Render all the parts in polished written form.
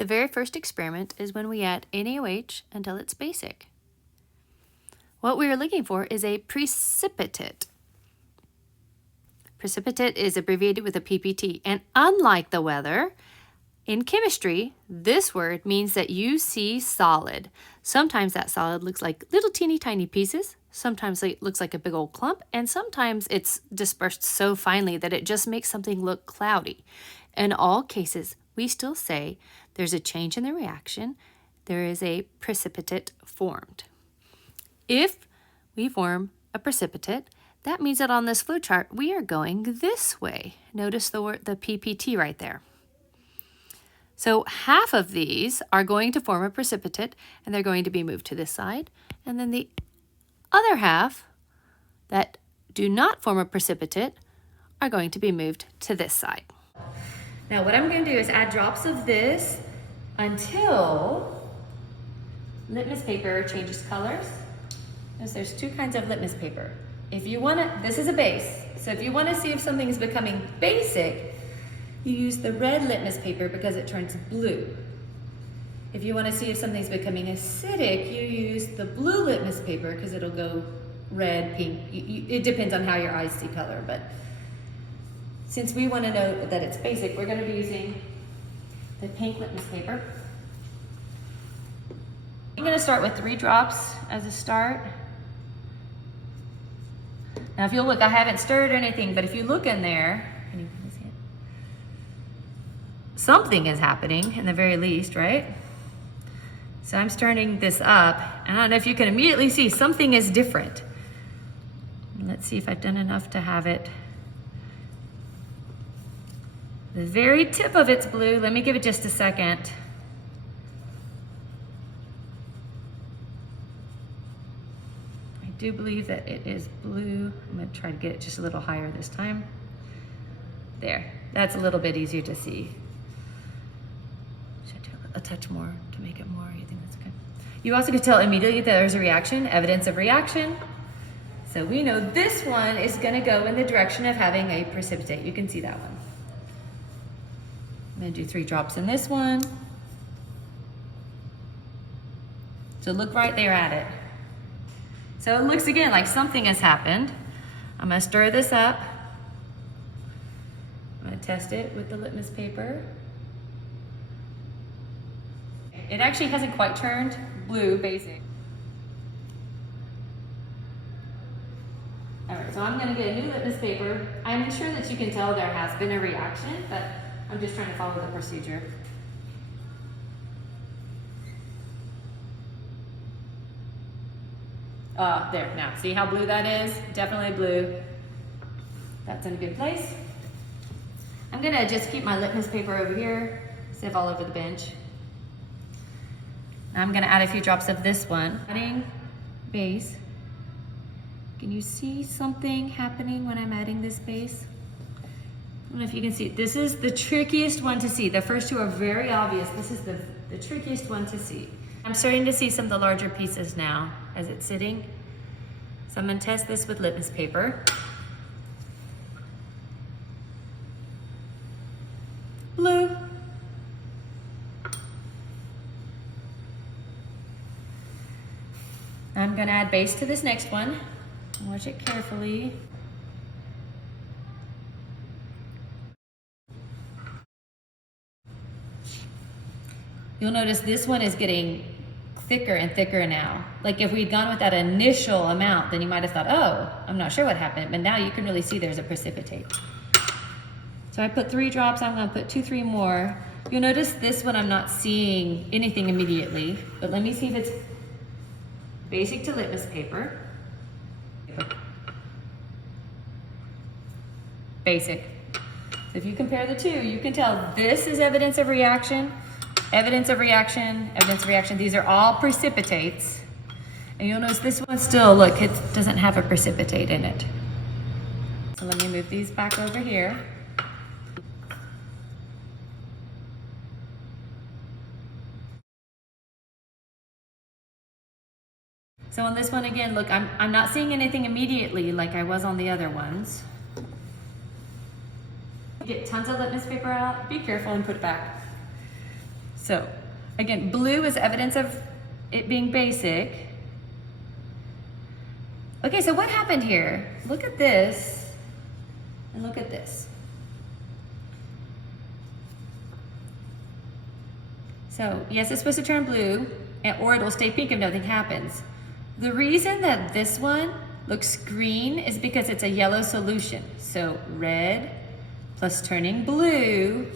The very first experiment is when we add NaOH until it's basic. What we are looking for is a precipitate. Precipitate is abbreviated with a PPT, and unlike the weather, in chemistry, this word means that you see solid. Sometimes that solid looks like little teeny tiny pieces, sometimes it looks like a big old clump, and sometimes it's dispersed so finely that it just makes something look cloudy. In all cases, we still say there's a change in the reaction, there is a precipitate formed. If we form a precipitate, that means that on this flowchart, we are going this way. Notice the PPT right there. So half of these are going to form a precipitate, and they're going to be moved to this side. And then the other half that do not form a precipitate are going to be moved to this side. Now what I'm going to do is add drops of this until litmus paper changes colors. Notice there's two kinds of litmus paper. If you want to, this is a base. So if you want to see if something is becoming basic, you use the red litmus paper because it turns blue. If you want to see if something's becoming acidic, you use the blue litmus paper because it'll go red, pink. It depends on how your eyes see color, but since we want to know that it's basic, we're going to be using the pink litmus paper. I'm going to start with 3 drops as a start. Now if you'll look, I haven't stirred anything, but if you look in there, can you see it? Something is happening in the very least, right? So I'm stirring this up, and I don't know if you can immediately see something is different. Let's see if I've done enough to have it. The very tip of it's blue. Let me give it just a second. I do believe that it is blue. I'm going to try to get it just a little higher this time. There, that's a little bit easier to see. Should I do a touch more to make it more? You think that's okay? You also could tell immediately that there's a reaction, evidence of reaction. So we know this one is going to go in the direction of having a precipitate. You can see that one. I'm going to do 3 drops in this one. So look right there at it. So it looks again like something has happened. I'm going to stir this up. I'm going to test it with the litmus paper. It actually hasn't quite turned blue basic. All right, so I'm going to get a new litmus paper. I'm sure that you can tell there has been a reaction, but I'm just trying to follow the procedure. There, now, see how blue that is? Definitely blue. That's in a good place. I'm gonna just keep my litmus paper over here, sieve all over the bench. Now I'm gonna add a few drops of this one. Adding base. Can you see something happening when I'm adding this base? I don't know if you can see. This is the trickiest one to see. The first 2 are very obvious. This is the trickiest one to see. I'm starting to see some of the larger pieces now as it's sitting. So I'm going to test this with litmus paper. Blue. I'm going to add base to this next one. Watch it carefully. You'll notice this one is getting thicker and thicker now. Like if we'd gone with that initial amount, then you might have thought, oh, I'm not sure what happened, but now you can really see there's a precipitate. So I put 3 drops, I'm gonna put 2, 3 more. You'll notice this one I'm not seeing anything immediately, but let me see if it's basic to litmus paper. Basic. So if you compare the 2, you can tell this is evidence of reaction, evidence of reaction, evidence of reaction. These are all precipitates. And you'll notice this one still, look, it doesn't have a precipitate in it. So let me move these back over here. So on this one again, look, I'm not seeing anything immediately like I was on the other ones. Get tons of litmus paper out, be careful and put it back. So again, blue is evidence of it being basic. Okay, so what happened here? Look at this and look at this. So yes, it's supposed to turn blue, or it'll stay pink if nothing happens. The reason that this one looks green is because it's a yellow solution. So red plus turning blue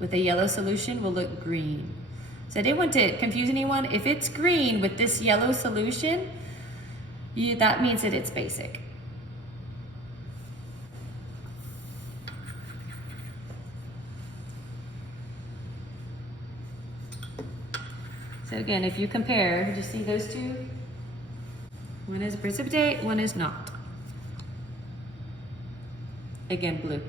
with a yellow solution will look green. So I didn't want to confuse anyone. If it's green with this yellow solution, that means that it's basic. So again, if you compare, do you see those two? One is precipitate, one is not. Again, blue.